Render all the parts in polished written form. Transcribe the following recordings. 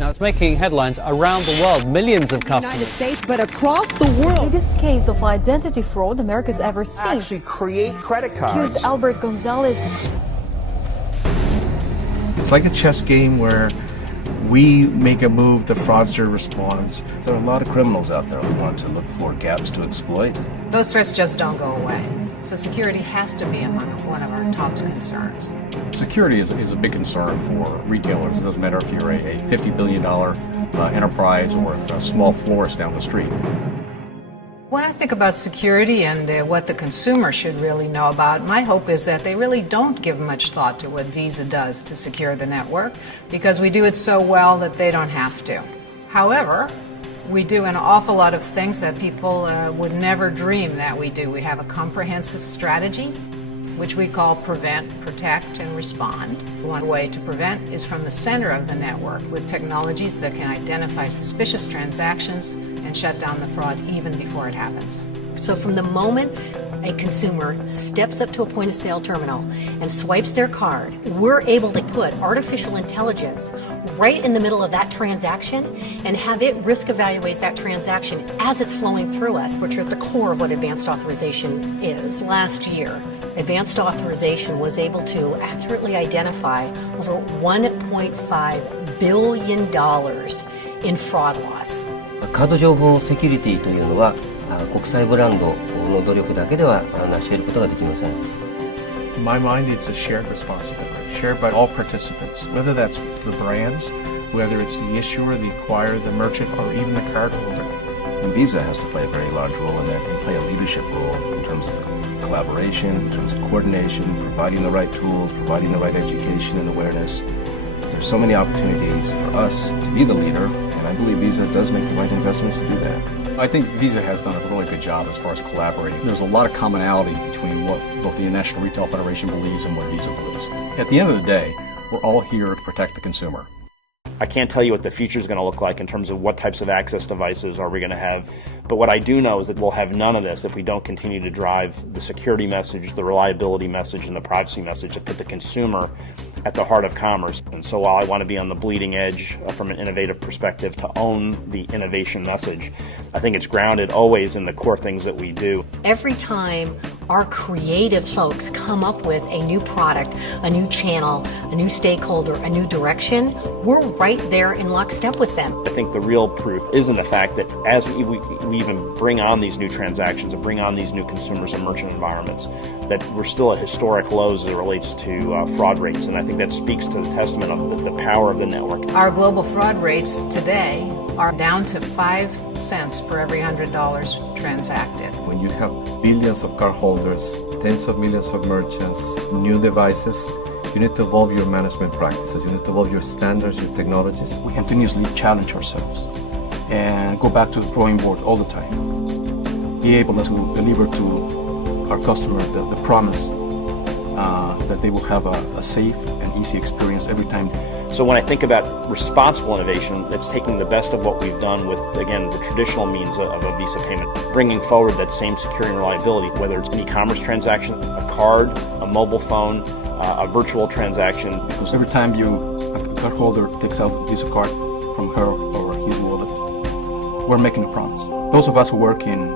Now, it's making headlines around the world. Millions of customers. United States, but across the world. The biggest case of identity fraud America's ever seen. Actually create credit cards. Accused Albert Gonzalez. It's like a chess game where we make a move, the fraudster responds. There are a lot of criminals out there who want to look for gaps to exploit. Those threats just don't go away. So security has to be among one of our top concerns. Security is a big concern for retailers. It doesn't matter if you're a $50 billion enterprise or a small florist down the street. When I think about security and what the consumer should really know about, my hope is that they really don't give much thought to what Visa does to secure the network, because we do it so well that they don't have to. However, we do an awful lot of things that people would never dream that we do. We have a comprehensive strategy, which we call prevent, protect, and respond. One way to prevent is from the center of the network with technologies that can identify suspicious transactions and shut down the fraud even before it happens. So from the moment a consumer steps up to a point-of-sale terminal and swipes their card, we're able to put artificial intelligence right in the middle of that transaction and have it risk evaluate that transaction as it's flowing through us, which are at the core of what advanced authorization is. Last year, advanced authorization was able to accurately identify over $1.5 billion in fraud loss. カード情報セキュリティというのは国際ブランドの努力だけでは成し得ることができません。 In my mind, it's a shared responsibility, shared by all participants, whether that's the brands, whether it's the issuer, the acquirer, the merchant, or even the cardholder. And Visa has to play a very large role in that and play a leadership role in terms of collaboration, in terms of coordination, providing the right tools, providing the right education and awareness. There's so many opportunities for us to be the leader, and I believe Visa does make the right investments to do that. I think Visa has done a really good job as far as collaborating. There's a lot of commonality between what both the National Retail Federation believes and what Visa believes. At the end of the day, we're all here to protect the consumer. I can't tell you what the future is going to look like in terms of what types of access devices are we going to have. But what I do know is that we'll have none of this if we don't continue to drive the security message, the reliability message, and the privacy message to put the consumer at the heart of commerce. And so while I want to be on the bleeding edge from an innovative perspective to own the innovation message, I think it's grounded always in the core things that we do. Every time our creative folks come up with a new product, a new channel, a new stakeholder, a new direction, we're right there in lockstep with them. I think the real proof is in the fact that as we even bring on these new transactions and bring on these new consumers and merchant environments, that we're still at historic lows as it relates to fraud rates. And I think that speaks to the testament of the power of the network. Our global fraud rates today are down to 5 cents per every $100 transacted. When you have billions of cardholders, tens of millions of merchants, new devices, you need to evolve your management practices, you need to evolve your standards, your technologies. We continuously challenge ourselves and go back to the drawing board all the time. Be able to deliver to our customer the promise that they will have a safe and easy experience every time. So when I think about responsible innovation, it's taking the best of what we've done with, again, the traditional means of a Visa payment, bringing forward that same security and reliability, whether it's an e-commerce transaction, a card, a mobile phone, a virtual transaction. Because every time a cardholder takes out a Visa card from her or his wallet, we're making a promise. Those of us who work in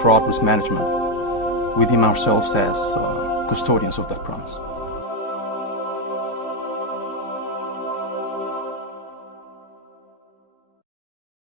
fraud risk management, we deem ourselves as custodians of that promise.